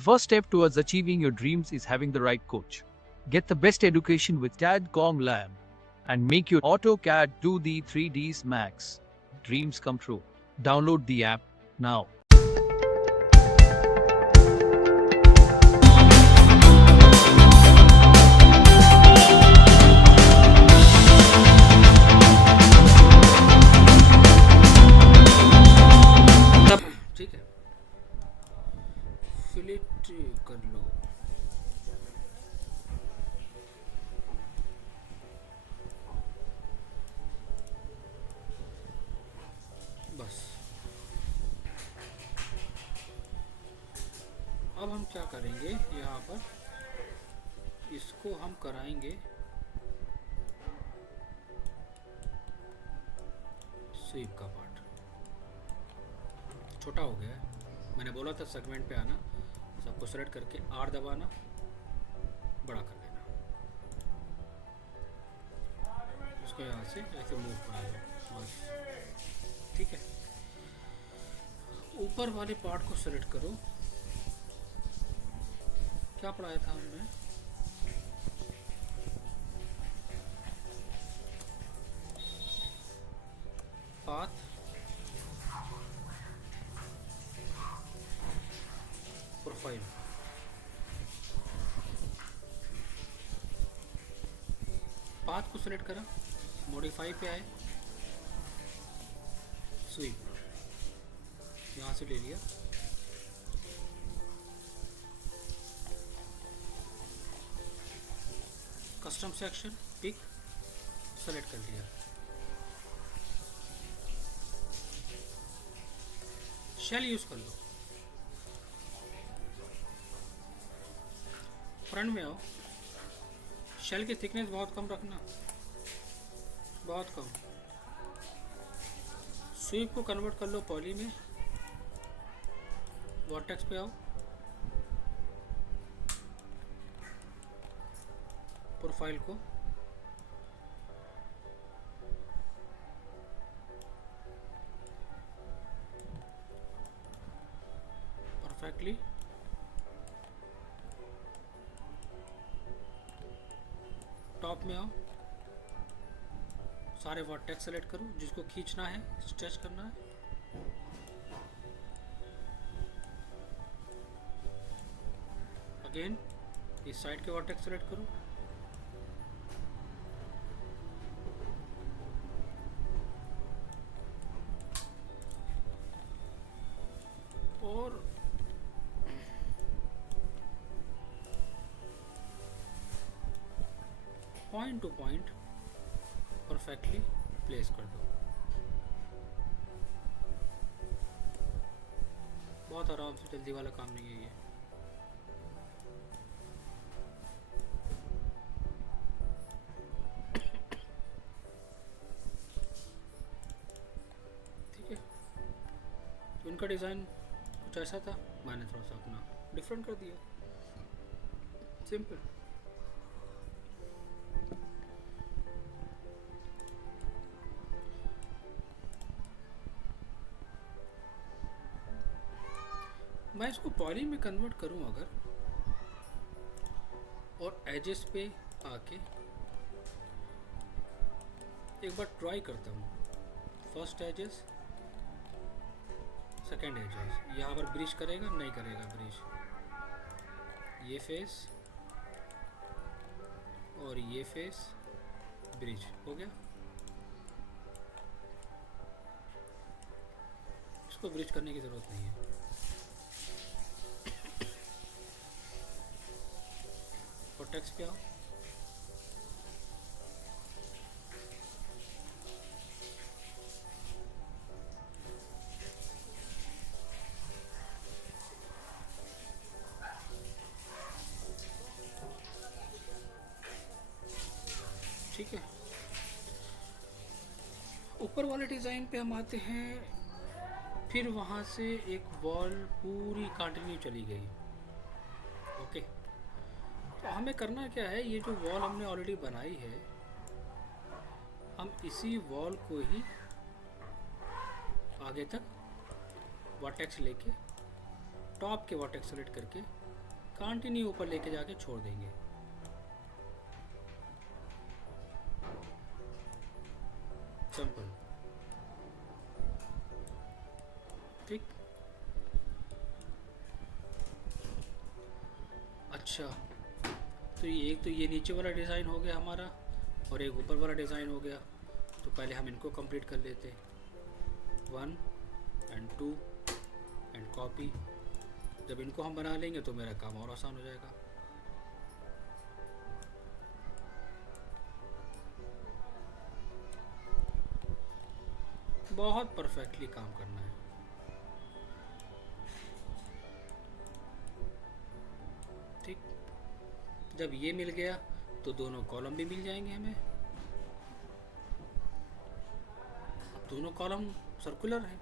The first step towards achieving your dreams is having the right coach. Get the best education with TADCOM Lab and make your AutoCAD 2D 3Ds Max dreams come true. Download the app now. ठीक है, fillet कर लो। बस अब हम क्या करेंगे, यहाँ पर इसको हम कराएंगे स्वीप का पार्ट। छोटा हो गया है, मैंने बोला था सेगमेंट पे आना, सबको सेलेक्ट करके आर दबाना, बड़ा कर लेना, उसको यहाँ से ऐसे मूव करा लो बस। ठीक है, ऊपर वाले पार्ट को सेलेक्ट करो। क्या पढ़ाया था हमने? पाथ, प्रोफाइल, पाथ को सिलेक्ट करा, मॉडिफाई पे आए, स्वीप यहाँ से ले लिया, कस्टम सेक्शन पिक सेलेक्ट कर लिया, शेल यूज कर लो। फ्रंट में आओ, शेल की थिकनेस बहुत कम रखना, बहुत कम। स्वीप को कन्वर्ट कर लो पॉली में, वर्टेक्स पे आओ, प्रोफाइल को परफेक्टली टॉप में आओ, सारे वर्टेक्स सेलेक्ट करो, जिसको खींचना है, स्ट्रेच करना है, अगेन इस साइड के वर्टेक्स सेलेक्ट करो, और point two point perfectly place कर दो। बहुत आराम से, जल्दी वाला काम नहीं है ये। ठीक है, तो इनका डिज़ाइन कुछ ऐसा था, मैंने थोड़ा सा अपना डिफरेंट कर दिया, सिंपल। मैं इसको पॉली में कन्वर्ट करूं अगर, और एजेस पे आके एक बार ट्राई करता हूँ, फर्स्ट एजेस, सेकेंड एजेस, यहाँ पर ब्रिज करेगा नहीं करेगा ब्रिज, ये फेस और ये फेस, ब्रिज हो गया। इसको ब्रिज करने की ज़रूरत नहीं है। टेक्स्ट पे आओ, ठीक है। ऊपर वाले डिज़ाइन पे हम आते हैं, फिर वहाँ से एक वॉल पूरी कंटिन्यू चली गई। ओके, तो हमें करना क्या है, ये जो वॉल हमने ऑलरेडी बनाई है, हम इसी वॉल को ही आगे तक वर्टेक्स लेके टॉप के वर्टेक्स सेलेक्ट करके कंटिन्यू ऊपर लेके जाके छोड़ देंगे। सिंपल, ठीक। अच्छा, तो ये एक तो ये नीचे वाला डिज़ाइन हो गया हमारा और एक ऊपर वाला डिज़ाइन हो गया। तो पहले हम इनको कंप्लीट कर लेते, 1 and 2 एंड कॉपी। जब इनको हम बना लेंगे तो मेरा काम और आसान हो जाएगा। बहुत परफेक्टली काम करना है, ठीक। जब ये मिल गया तो दोनों कॉलम भी मिल जाएंगे हमें। अब दोनों कॉलम सर्कुलर हैं,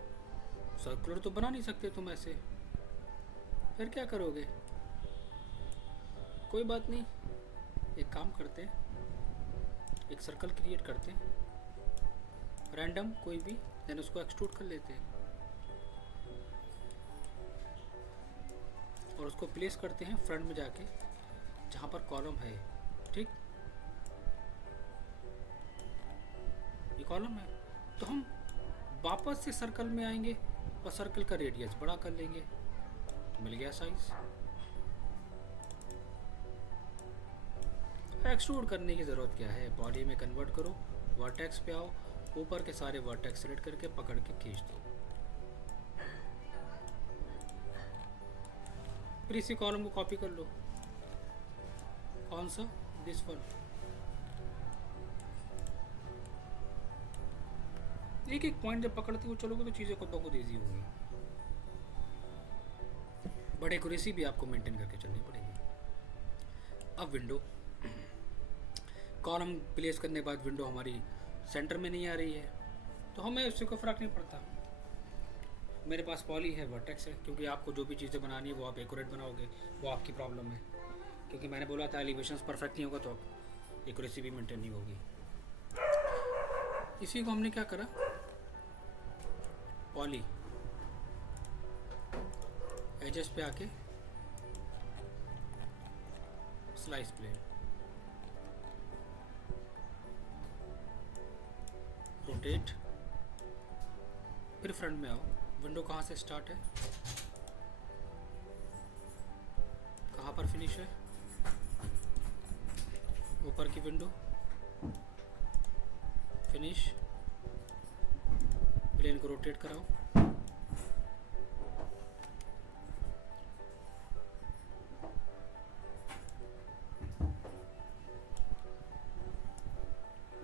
सर्कुलर तो बना नहीं सकते तुम ऐसे, फिर क्या करोगे? कोई बात नहीं, एक काम करते हैं, एक सर्कल क्रिएट करते हैं रैंडम कोई भी, देन उसको एक्सट्रूड कर लेते हैं और उसको प्लेस करते हैं फ्रंट में जाके जहाँ पर कॉलम है, ठीक। ये कॉलम है तो हम वापस से सर्कल में आएंगे और सर्कल का रेडियस बड़ा कर लेंगे, तो मिल गया साइज। एक्सट्रूड करने की ज़रूरत क्या है, बॉडी में कन्वर्ट करो, वर्टेक्स पे आओ, ऊपर के सारे वर्टेक्स सेलेक्ट करके पकड़ के खींच दो। फिर इसी कॉलम को कॉपी कर लो, कौन सा, दिस वन। एक एक पॉइंट जब पकड़ते हुए चलोगे तो चीज़ें खुद ब खुद ईजी होगी, बट एक्यूरेसी भी आपको मेंटेन करके चलनी पड़ेगी। अब विंडो, कॉलम प्लेस करने के बाद विंडो हमारी सेंटर में नहीं आ रही है तो हमें उससे कोई फ़र्क नहीं पड़ता। मेरे पास पॉली है, वर्टेक्स है, क्योंकि आपको जो भी चीज़ें बनानी है वो आप एक्यूरेट बनाओगे, वो आपकी प्रॉब्लम है। क्योंकि मैंने बोला था एलिवेशंस परफेक्ट नहीं होगा तो एक्यूरेसी भी मेंटेन नहीं होगी। इसी को हमने क्या करा, पॉली एजेस पे आके स्लाइस प्लेन, रोटेट, फिर फ्रंट में आओ। विंडो कहाँ से स्टार्ट है, कहाँ पर फिनिश है, ऊपर की विंडो, फिनिश, प्लेन को रोटेट कराओ,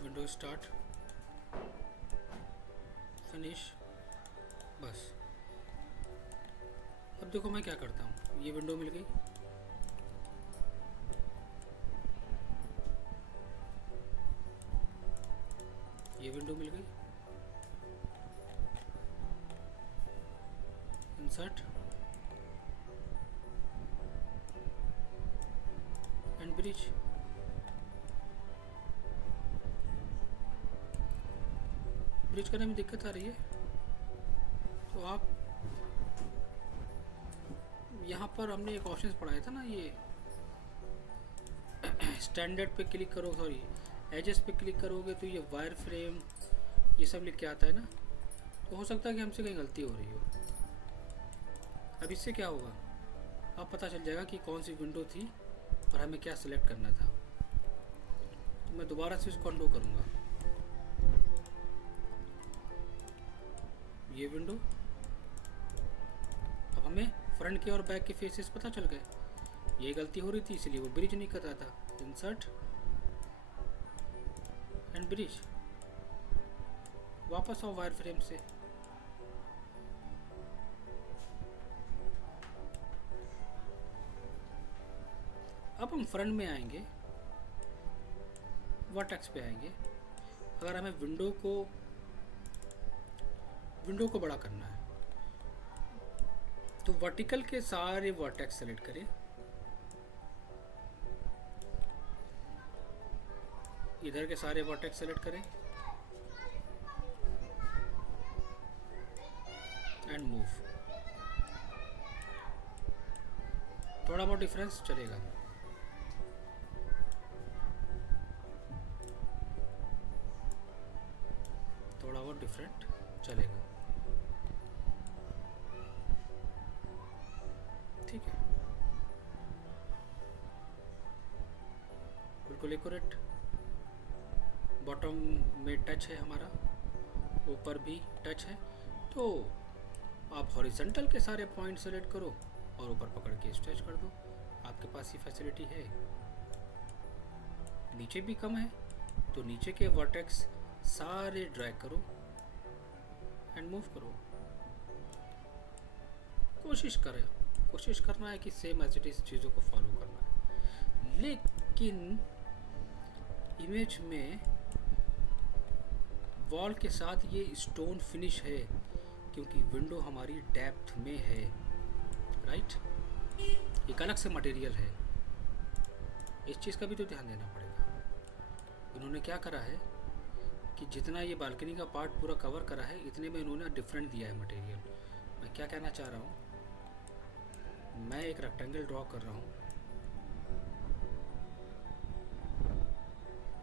विंडो स्टार्ट, फिनिश, बस। अब देखो मैं क्या करता हूँ, ये विंडो मिल गई, ये विंडो मिल गई, इंसर्ट एंड ब्रिज। ब्रिज करने में दिक्कत आ रही है तो आप यहाँ पर हमने एक ऑप्शन पढ़ाया था ना, ये स्टैंडर्ड पे क्लिक करो, सॉरी एजेस पे क्लिक करोगे तो ये वायर फ्रेम ये सब लिख के आता है ना, तो हो सकता है कि हमसे कहीं गलती हो रही हो। अब इससे क्या होगा, अब पता चल जाएगा कि कौन सी विंडो थी और हमें क्या सिलेक्ट करना था। तो मैं दोबारा से इसको अंडू करूँगा, ये विंडो। अब हमें फ्रंट के और बैक के फेसेस पता चल गए, ये गलती हो रही थी इसलिए वो ब्रिज नहीं कर रहा था। इंसर्ट एंड ब्रिज, वापस आओ वायर फ्रेम से, अब हम फ्रंट में आएंगे, वर्टेक्स पे आएंगे। अगर हमें विंडो को बड़ा करना है तो वर्टिकल के सारे वर्टेक्स सेलेक्ट करें, इधर के सारे वर्टेक्स सेलेक्ट करें एंड मूव। थोड़ा बहुत डिफरेंस चलेगा। थोड़ा बहुत डिफरेंट चलेगा, ठीक है, बिल्कुल एक्यूरेट। बॉटम में टच है हमारा, ऊपर भी टच है, तो आप हॉरिजॉन्टल के सारे पॉइंट सेलेक्ट करो और ऊपर पकड़ के स्ट्रेच कर दो, आपके पास ये फैसिलिटी है। नीचे भी कम है तो नीचे के वर्टेक्स सारे ड्रैग करो एंड मूव करो। कोशिश करना है कि सेम एज इट इज चीज़ों को फॉलो करना है, लेकिन इमेज में वॉल के साथ ये स्टोन फिनिश है क्योंकि विंडो हमारी डेप्थ में है, राइट। एक अलग से मटेरियल है, इस चीज़ का भी तो ध्यान देना पड़ेगा। इन्होंने क्या करा है कि जितना ये बालकनी का पार्ट पूरा कवर करा है इतने में इन्होंने डिफरेंट दिया है मटेरियल। मैं क्या कहना चाह रहा हूँ, मैं एक रेक्टेंगल ड्रॉ कर रहा हूँ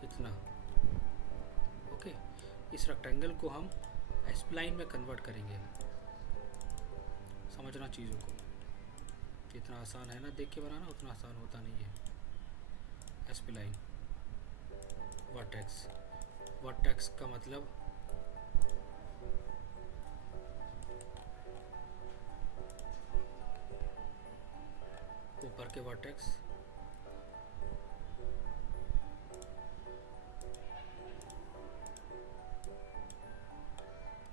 इतना, ओके। इस रेक्टेंगल को हम स्प्लाइन में कन्वर्ट करेंगे। समझना चीज़ों को, इतना आसान है ना देख के बनाना, उतना आसान होता नहीं है। स्प्लाइन वर्टेक्स का मतलब ऊपर के वर्टेक्स,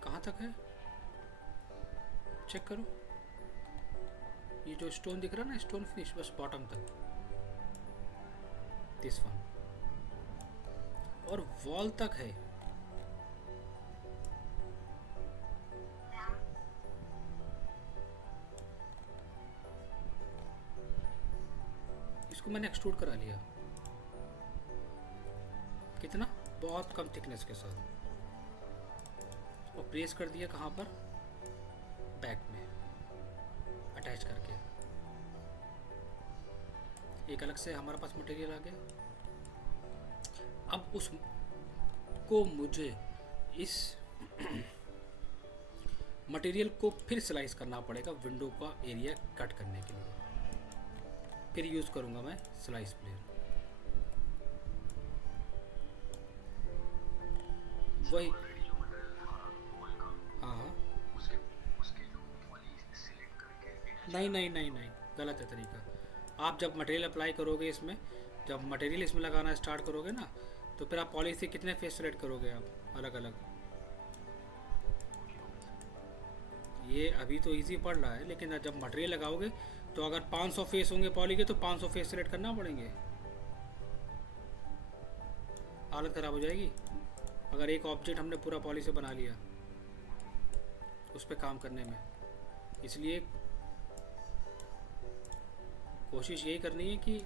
कहाँ तक है चेक करो। ये जो स्टोन दिख रहा है ना, स्टोन फिनिश बस बॉटम तक, दिस वन, और वॉल तक है। इसको मैंने एक्सट्रूड करा लिया, कितना, बहुत कम थिकनेस के साथ, और प्रेस कर दिया कहाँ पर, बैक में अटैच करके। एक अलग से हमारे पास मटेरियल आ गया। अब उसको मुझे इस मटेरियल को फिर स्लाइस करना पड़ेगा विंडो का एरिया कट करने के लिए। फिर यूज़ करूँगा मैं स्लाइस प्लेयर, वही, हाँ हाँ, नहीं, गलत है तरीका। आप जब मटेरियल अप्लाई करोगे इसमें, जब मटेरियल इसमें लगाना स्टार्ट करोगे ना, तो फिर आप पॉली से कितने फेस सेलेक्ट करोगे आप अलग अलग। ये अभी तो इजी पड़ रहा है, लेकिन जब मटेरियल लगाओगे तो अगर 500 फेस होंगे पॉली के तो 500 फेस सेलेक्ट करना पड़ेंगे, हालत ख़राब हो जाएगी। अगर एक ऑब्जेक्ट हमने पूरा पॉली से बना लिया उस पर काम करने में, इसलिए कोशिश यही करनी है कि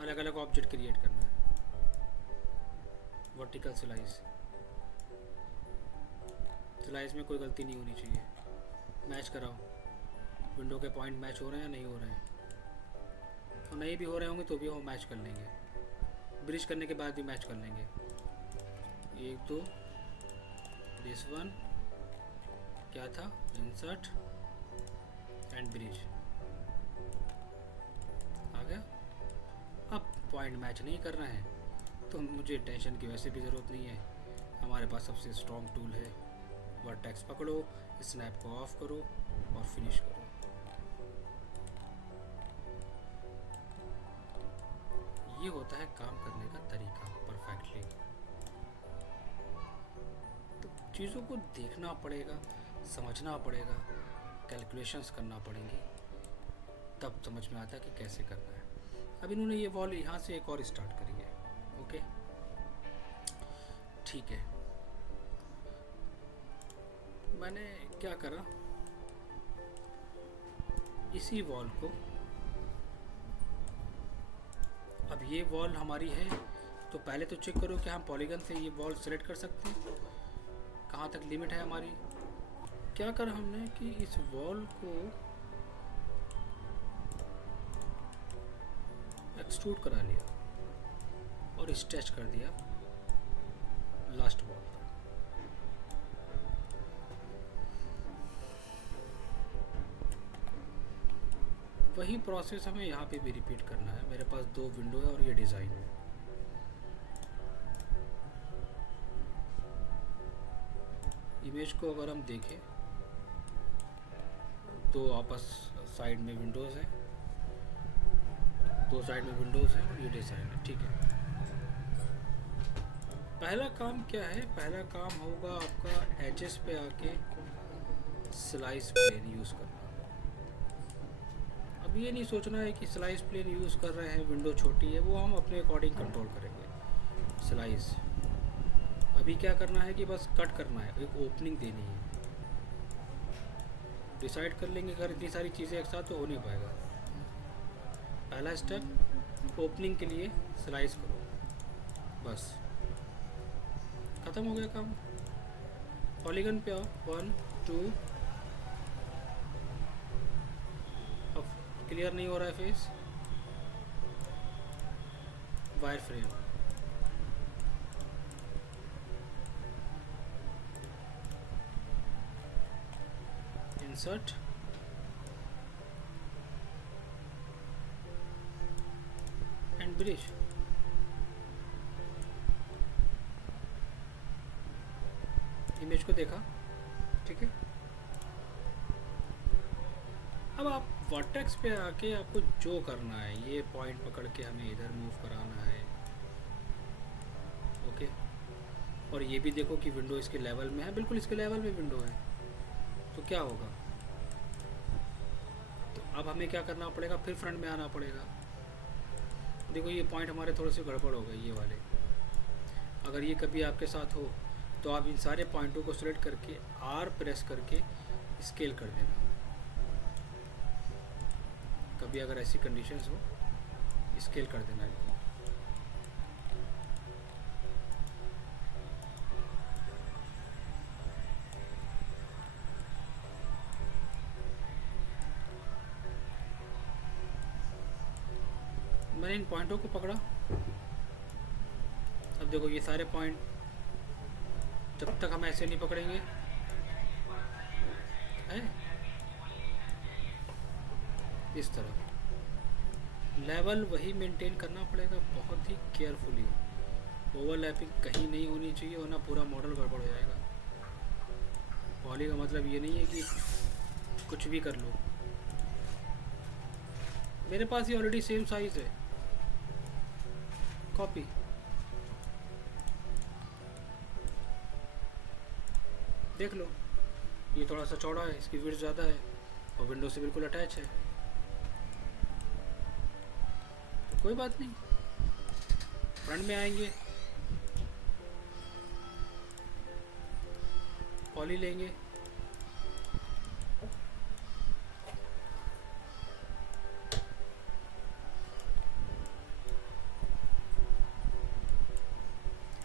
अलग अलग ऑब्जेक्ट क्रिएट करना है। वर्टिकल स्लाइस में कोई गलती नहीं होनी चाहिए। मैच कराओ, विंडो के पॉइंट मैच हो रहे हैं या नहीं हो रहे हैं, और नहीं भी हो रहे होंगे तो भी हम मैच कर लेंगे, ब्रिज करने के बाद भी मैच कर लेंगे। 1 2 दिस वन क्या था, इंसर्ट एंड ब्रिज आ गया। अब पॉइंट मैच नहीं कर रहे हैं तो मुझे टेंशन की वैसे भी ज़रूरत नहीं है, हमारे पास सबसे स्ट्रॉन्ग टूल है। वर्टेक्स पकड़ो, स्नैप को ऑफ करो और फिनिश करो। ये होता है काम करने का तरीका परफेक्टली। तो चीज़ों को देखना पड़ेगा, समझना पड़ेगा, कैलकुलेशंस करना पड़ेंगी, तब समझ में आता है कि कैसे करना है। अब इन्होंने ये वॉल यहाँ से एक और स्टार्ट करी है, ओके ठीक है। मैंने क्या करा, इसी वॉल को, अब ये वॉल हमारी है तो पहले तो चेक करो कि हम पॉलीगन से ये वॉल सेलेक्ट कर सकते हैं, कहाँ तक लिमिट है हमारी। क्या करा हमने कि इस वॉल को एक्सट्रूड करा लिया और स्ट्रेच कर दिया लास्ट वॉल तक। वही प्रोसेस हमें यहाँ पे भी रिपीट करना है। मेरे पास 2 विंडो है और ये डिज़ाइन है। इमेज को अगर हम देखें तो आपस साइड में विंडोज़ हैं, 2 साइड में विंडोज़ हैं और ये डिज़ाइन है। ठीक है, पहला काम क्या है? पहला काम होगा आपका एजेस पे आके स्लाइस प्लेन यूज़ करना। अब ये नहीं सोचना है कि स्लाइस प्लेन यूज़ कर रहे हैं, विंडो छोटी है, वो हम अपने अकॉर्डिंग कंट्रोल करेंगे। स्लाइस अभी क्या करना है कि बस कट करना है, एक ओपनिंग देनी है। डिसाइड कर लेंगे, अगर इतनी सारी चीज़ें एक साथ तो हो नहीं पाएगा। पहला स्टेप, ओपनिंग के लिए स्लाइस करो, बस ख़त्म हो गया काम। पॉलीगन पे आओ, 1 2। अब क्लियर नहीं हो रहा है face. Wire frame, insert, and bridge. Image को देखा, ठीक है। अब आप वर्टेक्स पे आके आपको जो करना है, ये पॉइंट पकड़ के हमें इधर मूव कराना है, ओके। और ये भी देखो कि विंडो इसके लेवल में है, बिल्कुल इसके लेवल में विंडो है, तो क्या होगा? तो अब हमें क्या करना पड़ेगा? फिर फ्रंट में आना पड़ेगा। देखो ये पॉइंट हमारे थोड़े से गड़बड़ हो गए, ये वाले। अगर ये कभी आपके साथ हो तो आप इन सारे पॉइंटों को सेलेक्ट करके R प्रेस करके स्केल कर देना। कभी अगर ऐसी कंडीशंस हो, स्केल कर देना है। मैंने इन पॉइंटों को पकड़ा। अब देखो ये सारे पॉइंट, जब तक हम ऐसे नहीं पकड़ेंगे है इस तरह लेवल वही मेंटेन करना पड़ेगा बहुत ही केयरफुली। ओवरलैपिंग कहीं नहीं होनी चाहिए, वरना पूरा मॉडल गड़बड़ हो जाएगा। पॉली का मतलब ये नहीं है कि कुछ भी कर लो। मेरे पास ये ऑलरेडी सेम साइज़ है, कॉपी। देख लो, ये थोड़ा सा चौड़ा है, इसकी विड्थ ज़्यादा है और विंडो से बिल्कुल अटैच है, तो कोई बात नहीं। फ्रंट में आएंगे, पॉली लेंगे,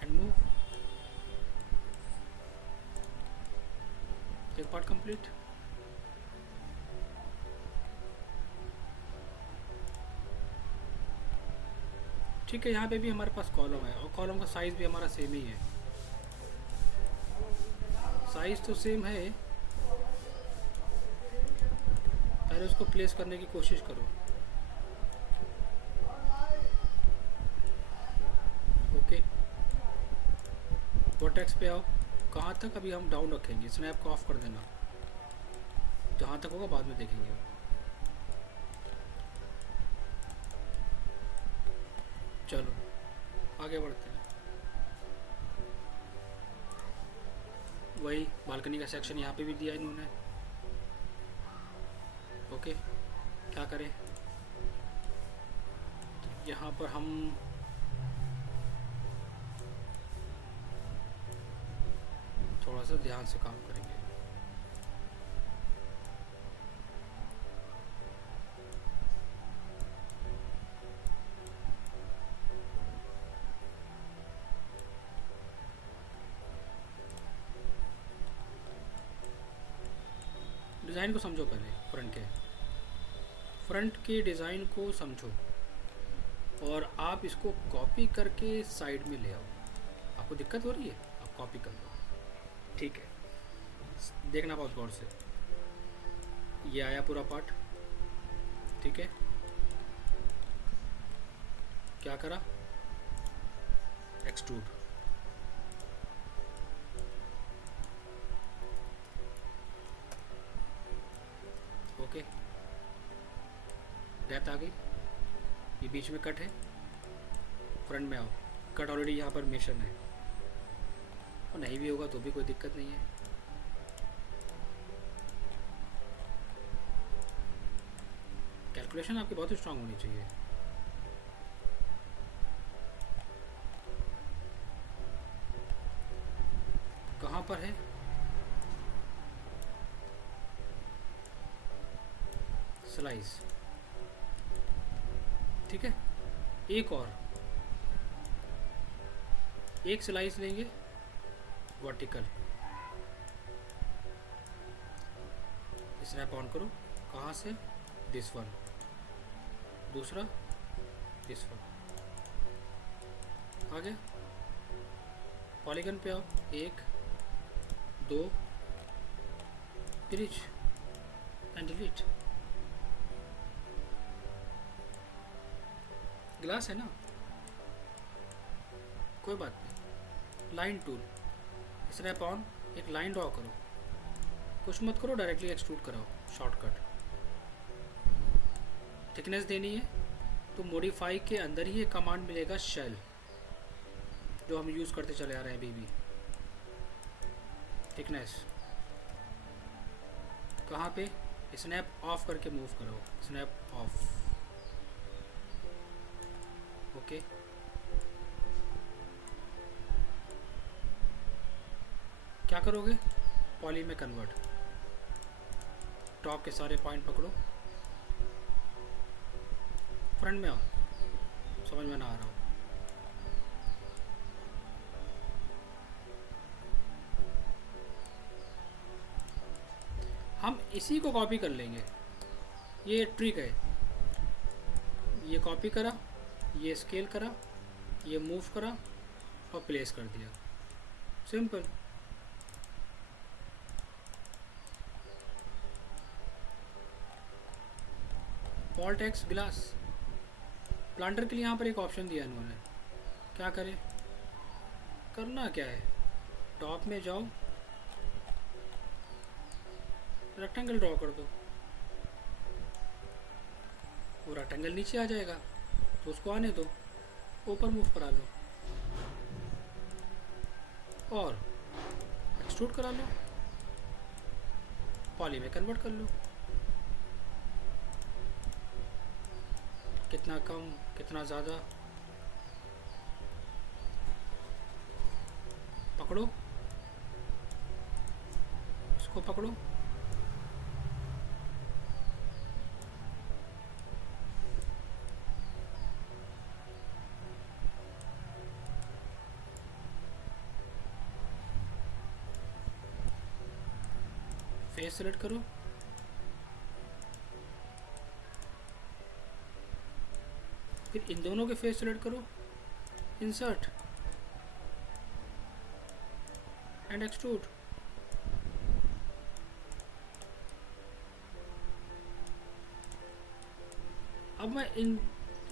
एंड मूव। एक पार्ट कंप्लीट। ठीक है, यहाँ पे भी हमारे पास कॉलम है और कॉलम का साइज़ भी हमारा सेम ही है। साइज़ तो सेम है, पहले उसको प्लेस करने की कोशिश करो। ओके, वर्टेक्स पे आओ। कहाँ तक? अभी हम डाउन रखेंगे, स्नैप को ऑफ कर देना। जहाँ तक होगा बाद में देखेंगे। चलो आगे बढ़ते हैं। वही बालकनी का सेक्शन यहाँ पे भी दिया इन्होंने। ओके, क्या करें? यहाँ पर हम थोड़ा सा ध्यान से काम करेंगे। डिज़ाइन को समझो पहले। फ्रंट के डिज़ाइन को समझो। और आप इसको कॉपी करके साइड में ले आओ। आपको दिक्कत हो रही है, आप कॉपी कर लो, ठीक है। देखना बहुत गौर से, ये आया पूरा पार्ट, ठीक है। क्या करा, एक्सट्रूड, ओके, डेप्थ आ गई। ये बीच में कट है, फ्रंट में आओ, कट ऑलरेडी यहाँ पर मेंशन है, और नहीं भी होगा तो भी कोई दिक्कत नहीं है। कैलकुलेशन आपकी बहुत स्ट्रांग होनी चाहिए। कहाँ पर है, स्लाइस, ठीक है। एक और, एक स्लाइस लेंगे वर्टिकल, स्नैप ऑन करो। कहाँ से, दिस वन, दूसरा दिस वन, आ गया। पॉलीगन पे आओ, 1 2, ब्रिज एंड डिलीट। ग्लास है ना, कोई बात नहीं। लाइन टूल, स्नैप ऑन, एक लाइन ड्रॉ करो, कुछ मत करो, डायरेक्टली एक्सट्रूड कराओ, शॉर्टकट। थिकनेस देनी है तो मॉडिफाई के अंदर ही एक कमांड मिलेगा शेल, जो हम यूज़ करते चले आ रहे हैं अभी भी। थिकनेस कहाँ पे, स्नैप ऑफ करके मूव करो, स्नैप ऑफ, ओके। क्या करोगे, पॉली में कन्वर्ट, टॉप के सारे पॉइंट पकड़ो, फ्रंट में आओ, समझ में ना आ रहा हो, हम इसी को कॉपी कर लेंगे। ये ट्रिक है, ये कॉपी करा, ये स्केल करा, ये मूव करा और प्लेस कर दिया, simple. Wall text glass, planter के लिए यहाँ पर एक ऑप्शन दिया इन्होंने, क्या करें, करना क्या है, टॉप में जाओ, रेक्टेंगल ड्रॉ कर दो, वो रेक्टेंगल नीचे आ जाएगा, तो उसको आने दो, ऊपर मूव करा लो और एक्सट्रूड करा लो, पॉली में कन्वर्ट कर लो। कितना कम, कितना ज़्यादा, पकड़ो, इसको पकड़ो, फेस सेलेक्ट करो, फिर इन दोनों के फेस सेलेक्ट करो, इंसर्ट एंड एक्सट्रूड। अब मैं इन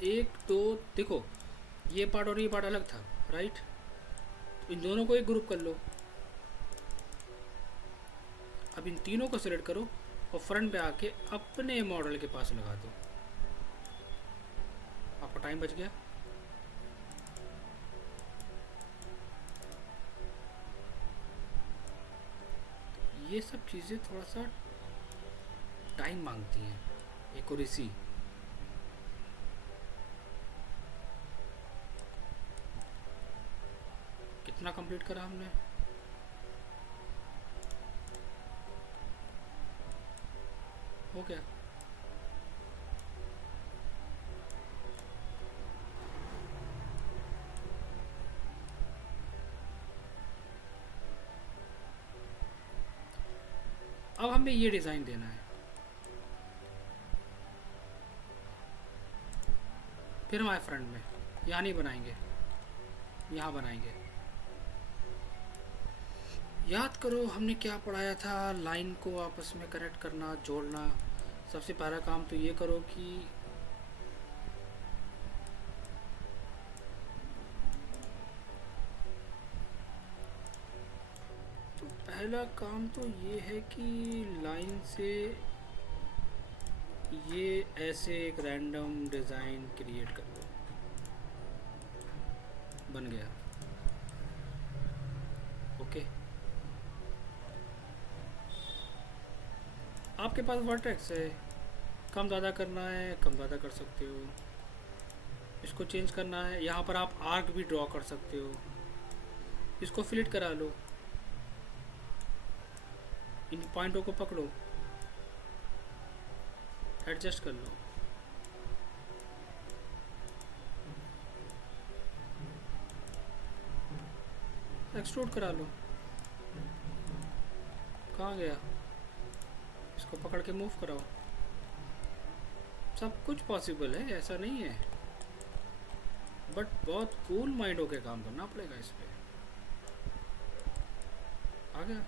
1 2, देखो ये पार्ट और ये पार्ट अलग था, राइट, इन दोनों को एक ग्रुप कर लो। अब इन तीनों को सेलेक्ट करो और फ्रंट पे आके अपने मॉडल के पास लगा दो, आपका टाइम बच गया। ये सब चीज़ें थोड़ा सा टाइम मांगती हैं, एक्यूरेसी। कितना कंप्लीट करा हमने, हो गया। अब हमें ये डिज़ाइन देना है, फिर हमारे फ्रंट में यहाँ नहीं बनाएंगे, यहाँ बनाएंगे। याद करो हमने क्या पढ़ाया था, लाइन को आपस में कनेक्ट करना, जोड़ना। सबसे पहला काम तो ये करो कि पहला काम तो ये है कि लाइन से ये ऐसे एक रैंडम डिज़ाइन क्रिएट कर लो। बन गया, ओके। आपके पास वर्टेक्स है, कम ज़्यादा करना है कम ज़्यादा कर सकते हो। इसको चेंज करना है, यहाँ पर आप आर्क भी ड्रॉ कर सकते हो। इसको फिलिट करा लो, इन पॉइंटों को पकड़ो, एडजस्ट कर लो। एक्सट्रूड करा लो। कहाँ गया, इसको पकड़ के मूव कराओ। सब कुछ पॉसिबल है, ऐसा नहीं है, बट बहुत कूल माइंड होके काम करना पड़ेगा इस पे। आ गया।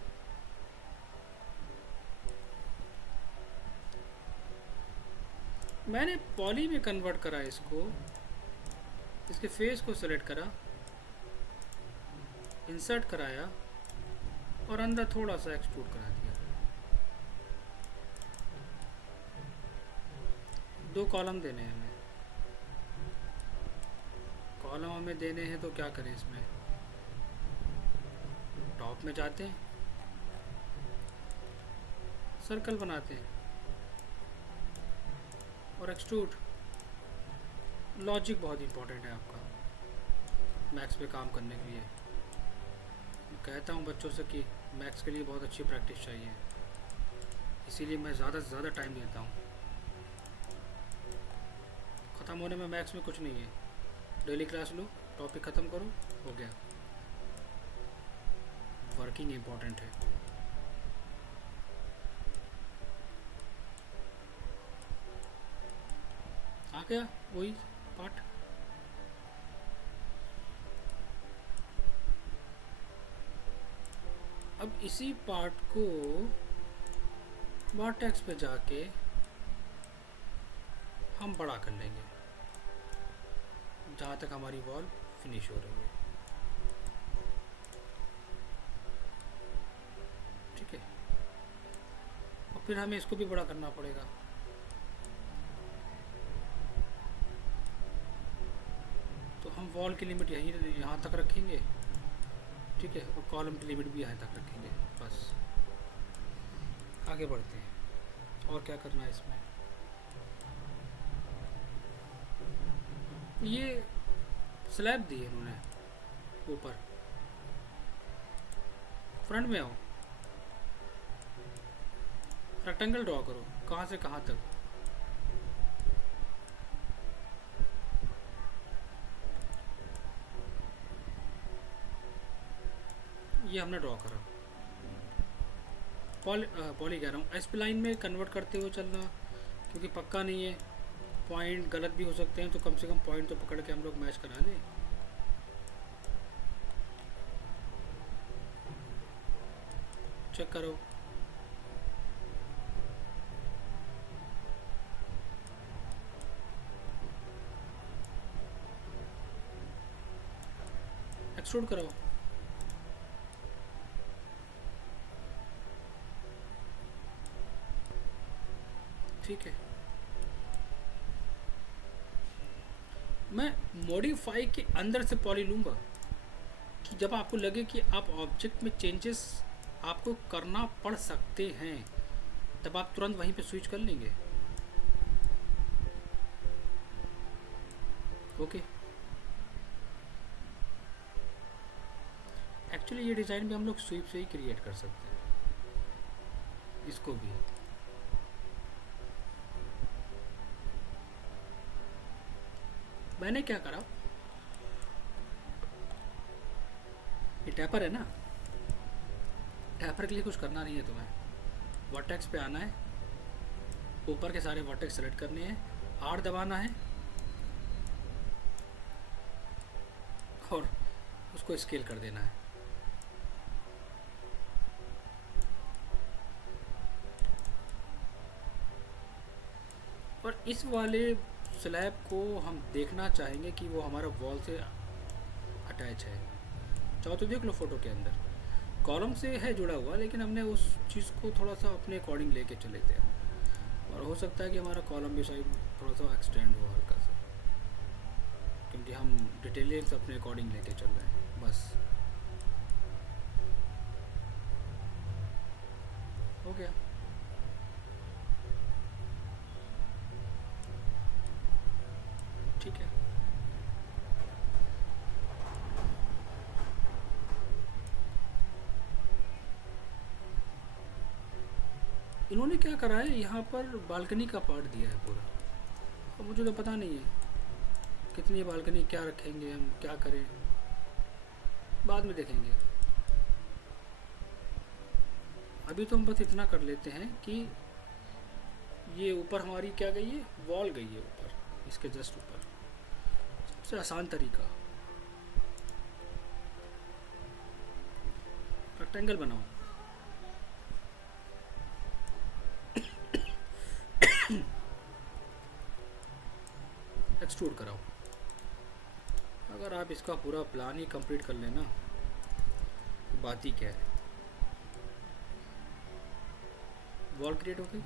मैंने पॉली में कन्वर्ट करा इसको, इसके फेस को सेलेक्ट करा, इंसर्ट कराया और अंदर थोड़ा सा एक्सट्रूड करा दिया। 2 कॉलम देने हैं हमें। कॉलम हमें देने हैं तो क्या करें, इसमें टॉप में जाते हैं, सर्कल बनाते हैं और एक्सट्रूड। लॉजिक बहुत इंपॉर्टेंट है आपका मैथ्स पे काम करने के लिए। मैं कहता हूँ बच्चों से कि मैथ्स के लिए बहुत अच्छी प्रैक्टिस चाहिए, इसीलिए मैं ज़्यादा से ज़्यादा टाइम देता हूँ। ख़त्म होने में मैथ्स में कुछ नहीं है। डेली क्लास लो, टॉपिक ख़त्म करो, हो गया। वर्किंग इम्पॉर्टेंट है। आ गया वही पार्ट। अब इसी पार्ट को वर्टेक्स पे जाके हम बड़ा कर लेंगे जहाँ तक हमारी वॉल फिनिश हो रही है। ठीक है, और फिर हमें इसको भी बड़ा करना पड़ेगा। तो हम वॉल की लिमिट यहाँ तक रखेंगे, ठीक है, और कॉलम की लिमिट भी यहाँ तक रखेंगे। बस आगे बढ़ते हैं। और क्या करना है इसमें, ये स्लैब दी है इन्होंने ऊपर। फ्रंट में आओ, रेक्टेंगल ड्रॉ करो, कहाँ से कहाँ तक। ये हमने ड्रॉ करा। पॉली कह रहा हूँ, एसपी लाइन में कन्वर्ट करते हुए चलना, क्योंकि पक्का नहीं है, पॉइंट गलत भी हो सकते हैं, तो कम से कम पॉइंट तो पकड़ के हम लोग मैच करा लें। चेक करो, एक्सट्रूड कराओ। ठीक है, मैं मॉडिफाई के अंदर से पॉली लूँगा कि जब आपको लगे कि आप ऑब्जेक्ट में चेंजेस आपको करना पड़ सकते हैं, तब आप तुरंत वहीं पे स्विच कर लेंगे। ओके, एक्चुअली ये डिज़ाइन भी हम लोग स्वीप से ही क्रिएट कर सकते हैं, इसको भी। मैंने क्या करा, ये टैपर है ना, टैपर के लिए कुछ करना नहीं है तुम्हें। वर्टेक्स पे आना है, ऊपर के सारे वर्टेक्स सेलेक्ट करने हैं, आर दबाना है, और उसको स्केल कर देना है। और इस वाले स्लैब को हम देखना चाहेंगे कि वो हमारा वॉल से अटैच है। चाहो तो देख लो फोटो के अंदर कॉलम से है जुड़ा हुआ, लेकिन हमने उस चीज़ को थोड़ा सा अपने अकॉर्डिंग लेके चले थे। और हो सकता है कि हमारा कॉलम भी शायद थोड़ा सा एक्सटेंड हो हल्का सा, क्योंकि हम डिटेलिंग्स अपने अकॉर्डिंग लेके चल रहे हैं बस। हो गया। ठीक है। इन्होंने क्या करा है, यहाँ पर बालकनी का पार्ट दिया है पूरा। अब मुझे तो पता नहीं है कितनी बालकनी, क्या रखेंगे हम, क्या करें, बाद में देखेंगे। अभी तो हम बस इतना कर लेते हैं कि ये ऊपर हमारी क्या गई है, वॉल गई है ऊपर, इसके जस्ट ऊपर। सबसे आसान तरीका, रेक्टेंगल बनाओ। एक्सट्रूड कराओ। अगर आप इसका पूरा प्लान ही कंप्लीट कर लेना तो बात ही क्या है। वॉल क्रिएट हो गई।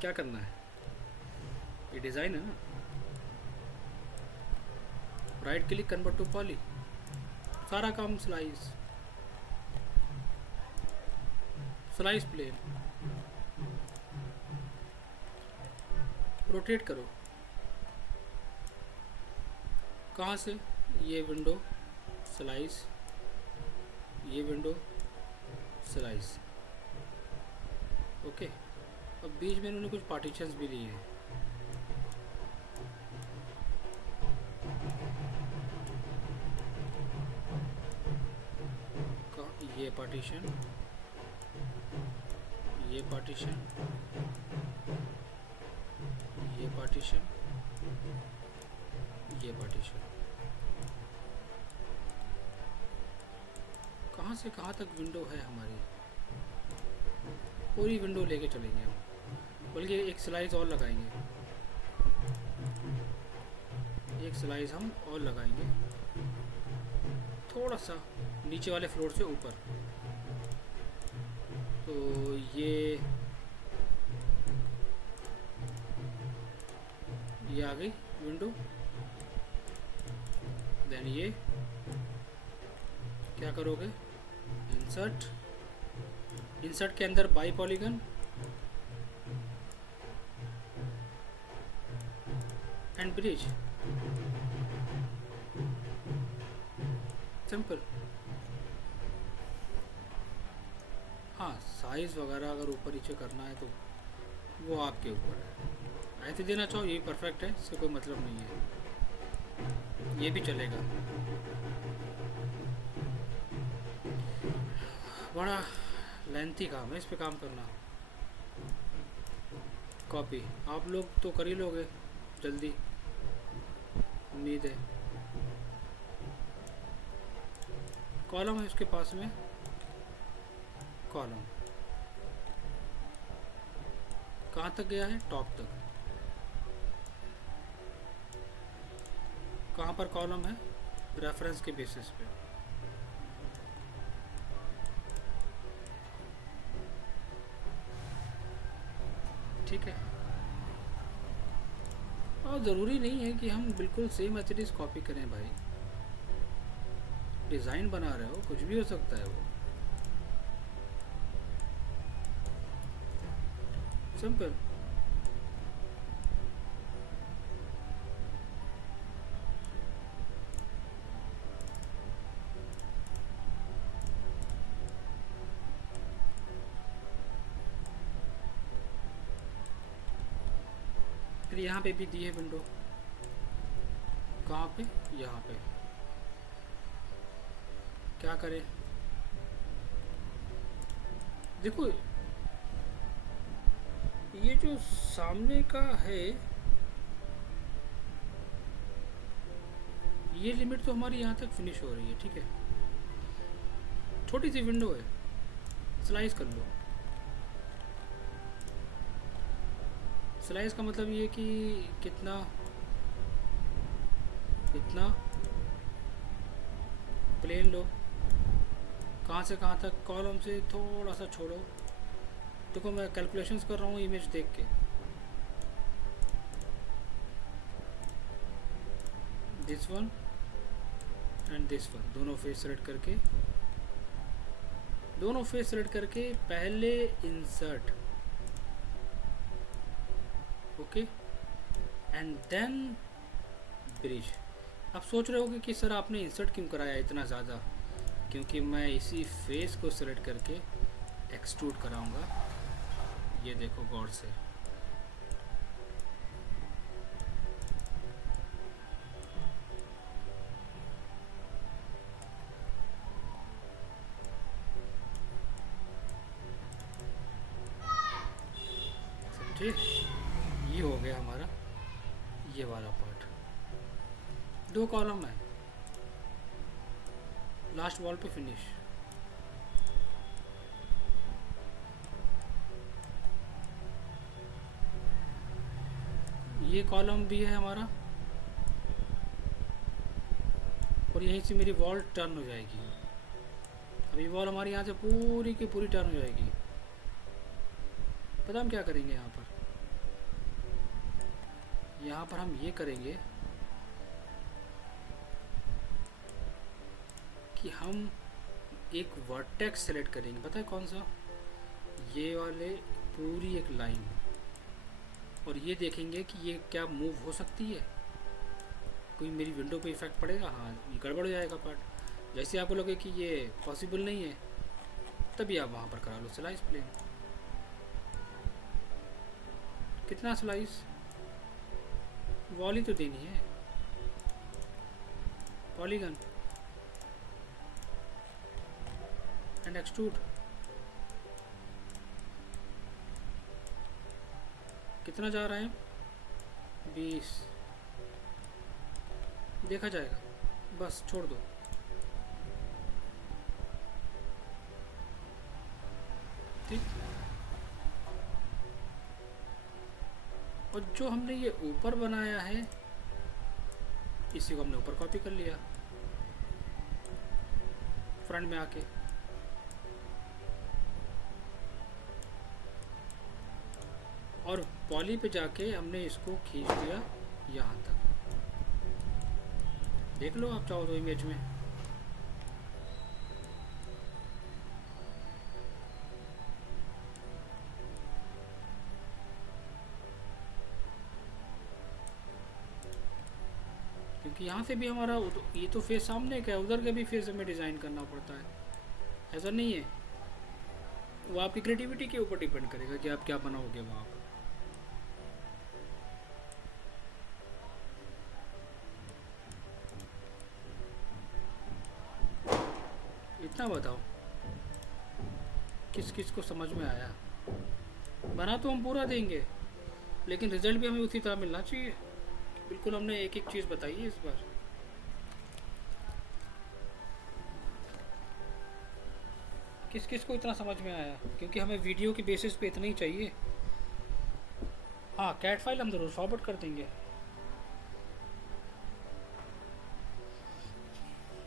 क्या करना है, ये डिज़ाइन है ना, right click convert to poly, सारा काम स्लाइस, स्लाइस प्लेन, रोटेट करो। कहाँ से, ये विंडो स्लाइस, ये विंडो स्लाइस। ओके। अब बीच में इन्होंने कुछ पार्टीशंस भी लिए हैं। ये पार्टीशन, ये पार्टीशन, ये पार्टीशन, ये पार्टीशन। कहाँ से कहाँ तक विंडो है हमारी, पूरी विंडो लेके चलेंगे हम। बल्कि एक स्लाइस और लगाएंगे, एक स्लाइस हम और लगाएंगे थोड़ा सा नीचे वाले फ्लोर से ऊपर। तो ये आ गई विंडो। देन ये क्या करोगे, इंसर्ट, इंसर्ट के अंदर by polygon and bridge, simple. हाँ, साइज़ वगैरह अगर ऊपर नीचे करना है तो वो आपके ऊपर है। ऐसे देना चाहो यही परफेक्ट है, इससे कोई मतलब नहीं है, ये भी चलेगा। बड़ा लेंथी काम है इस पे काम करना। कॉपी आप लोग तो कर ही लोगे जल्दी, उम्मीद है। कॉलम है उसके पास में, कॉलम कहाँ तक गया है, टॉप तक। कहाँ पर कॉलम है, रेफरेंस के बेसिस पे। ठीक है। और ज़रूरी नहीं है कि हम बिल्कुल सेम एच डी कॉपी करें भाई, डिज़ाइन बना रहे हो, कुछ भी हो सकता है वो, सिंपल। फिर यहाँ पे भी दी है विंडो, कहाँ पे, यहाँ पे। क्या करें, देखो ये जो सामने का है ये लिमिट तो हमारी यहाँ तक फिनिश हो रही है, ठीक है। छोटी सी विंडो है, स्लाइस कर लो। स्लाइस का मतलब ये कि कितना, इतना प्लेन लो, कहाँ से कहाँ तक, कॉलम से थोड़ा सा छोड़ो। देखो मैं कैलकुलेशंस कर रहा हूँ इमेज देख के। This one and this one, दोनों फेस सेलेक्ट करके, दोनों फेस सेलेक्ट करके पहले insert, okay, and then bridge. अब सोच रहे होगे कि सर आपने इंसर्ट क्यों कराया इतना ज़्यादा, क्योंकि मैं इसी फेस को सेलेक्ट करके एक्सट्रूड कराऊंगा। ये देखो गौर से, समझे। ये हो गया हमारा ये वाला पार्ट। 2 कॉलम है, लास्ट वॉल पे फिनिश। ये कॉलम भी है हमारा, और यहीं से मेरी वॉल टर्न हो जाएगी। अभी वॉल हमारी यहाँ से पूरी की पूरी टर्न हो जाएगी। पता हम क्या करेंगे यहाँ पर, यहाँ पर हम ये करेंगे कि हम एक वर्टेक्स सेलेक्ट करेंगे। पता है कौन सा, ये वाले पूरी एक लाइन, और ये देखेंगे कि ये क्या मूव हो सकती है, कोई मेरी विंडो पे इफेक्ट पड़ेगा। हाँ, ये गड़बड़ हो जाएगा पार्ट। जैसे आपको लगे कि ये पॉसिबल नहीं है, तभी आप वहाँ पर करा लो स्लाइस प्लेन। कितना स्लाइस, वॉल ही तो देनी है, पॉलीगन एंड एक्सट्रूड। कितना जा रहा है, 20, देखा जाएगा, बस छोड़ दो। ठीक, और जो हमने ये ऊपर बनाया है, इसी को हमने ऊपर कॉपी कर लिया फ्रंट में आके। और पॉली पे जाके हमने इसको खींच दिया यहाँ तक। देख लो आप चाहो तो इमेज में। क्योंकि यहाँ से भी हमारा ये तो फेस सामने का है, उधर का भी फेस हमें डिज़ाइन करना पड़ता है। ऐसा नहीं है, वो आपकी क्रिएटिविटी के ऊपर डिपेंड करेगा कि आप क्या बनाओगे वहाँ पर। इतना बताओ किस किस को समझ में आया। बना तो हम पूरा देंगे, लेकिन रिजल्ट भी हमें उसी तरह मिलना चाहिए। बिल्कुल, हमने एक एक चीज़ बताई है इस बार। किस किस को इतना समझ में आया, क्योंकि हमें वीडियो की बेसिस पे इतना ही चाहिए। हाँ, कैट फाइल हम ज़रूर फॉरवर्ड कर देंगे।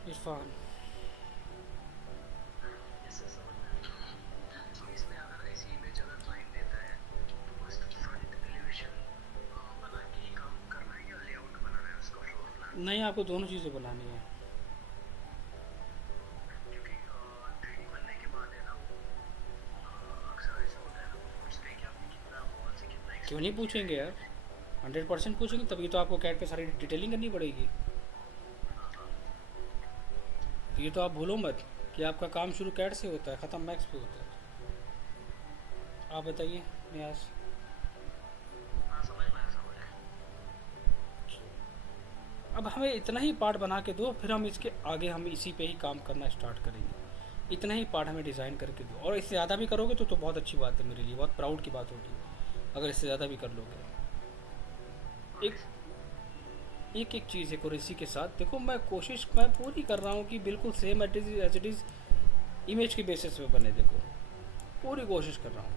इरफान, नहीं, आपको दोनों चीज़ें बनानी है। क्यों नहीं पूछेंगे यार, 100% पूछेंगे, तभी तो आपको कैट पे सारी डिटेलिंग करनी पड़ेगी। ये तो आप भूलो मत कि आपका काम शुरू कैट से होता है, ख़त्म मैक्स पे होता है। आप बताइए नियाज। अब हमें इतना ही पार्ट बना के दो, फिर हम इसके आगे हम इसी पे ही काम करना स्टार्ट करेंगे। इतना ही पार्ट हमें डिज़ाइन करके दो, और इससे ज़्यादा भी करोगे तो बहुत अच्छी बात है, मेरे लिए बहुत प्राउड की बात होगी अगर इससे ज़्यादा भी कर लोगे। एक एक एक चीज़ एक्यूरेसी के साथ। देखो मैं कोशिश मैं पूरी कर रहा हूँ कि बिल्कुल same as it is image की बेसिस पे बने। देखो पूरी कोशिश कर रहा हूँ,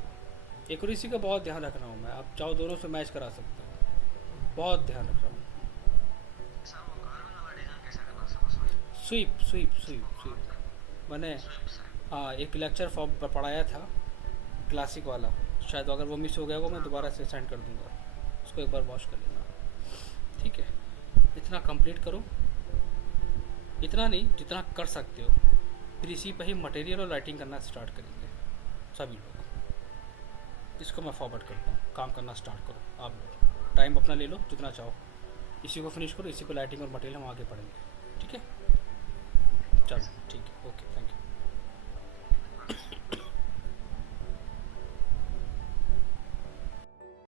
एक्यूरेसी का बहुत ध्यान रख रहा हूँ मैं। आप चाहो दोनों से मैच करा सकते हो, बहुत ध्यान रख रहा हूँ। स्वीप स्वीप स्वीप स्वीप मैंने, हाँ एक लेक्चर फॉर्म पढ़ाया था क्लासिक वाला, शायद अगर वो मिस हो गया वो मैं दोबारा से सेंड कर दूँगा, उसको एक बार वॉच कर लेना। ठीक है, इतना कंप्लीट करो, इतना नहीं जितना कर सकते हो, फिर इसी पर ही मटेरियल और राइटिंग करना स्टार्ट करेंगे सभी लोग। इसको मैं फॉरवर्ड करता हूँ, काम करना स्टार्ट करो आप लोग, टाइम अपना ले लो जितना चाहो, इसी को फिनिश करो, इसी पर लाइटिंग और मटेरियल हम आगे पढ़ेंगे। ठीक है, चलो ठीक है, ओके।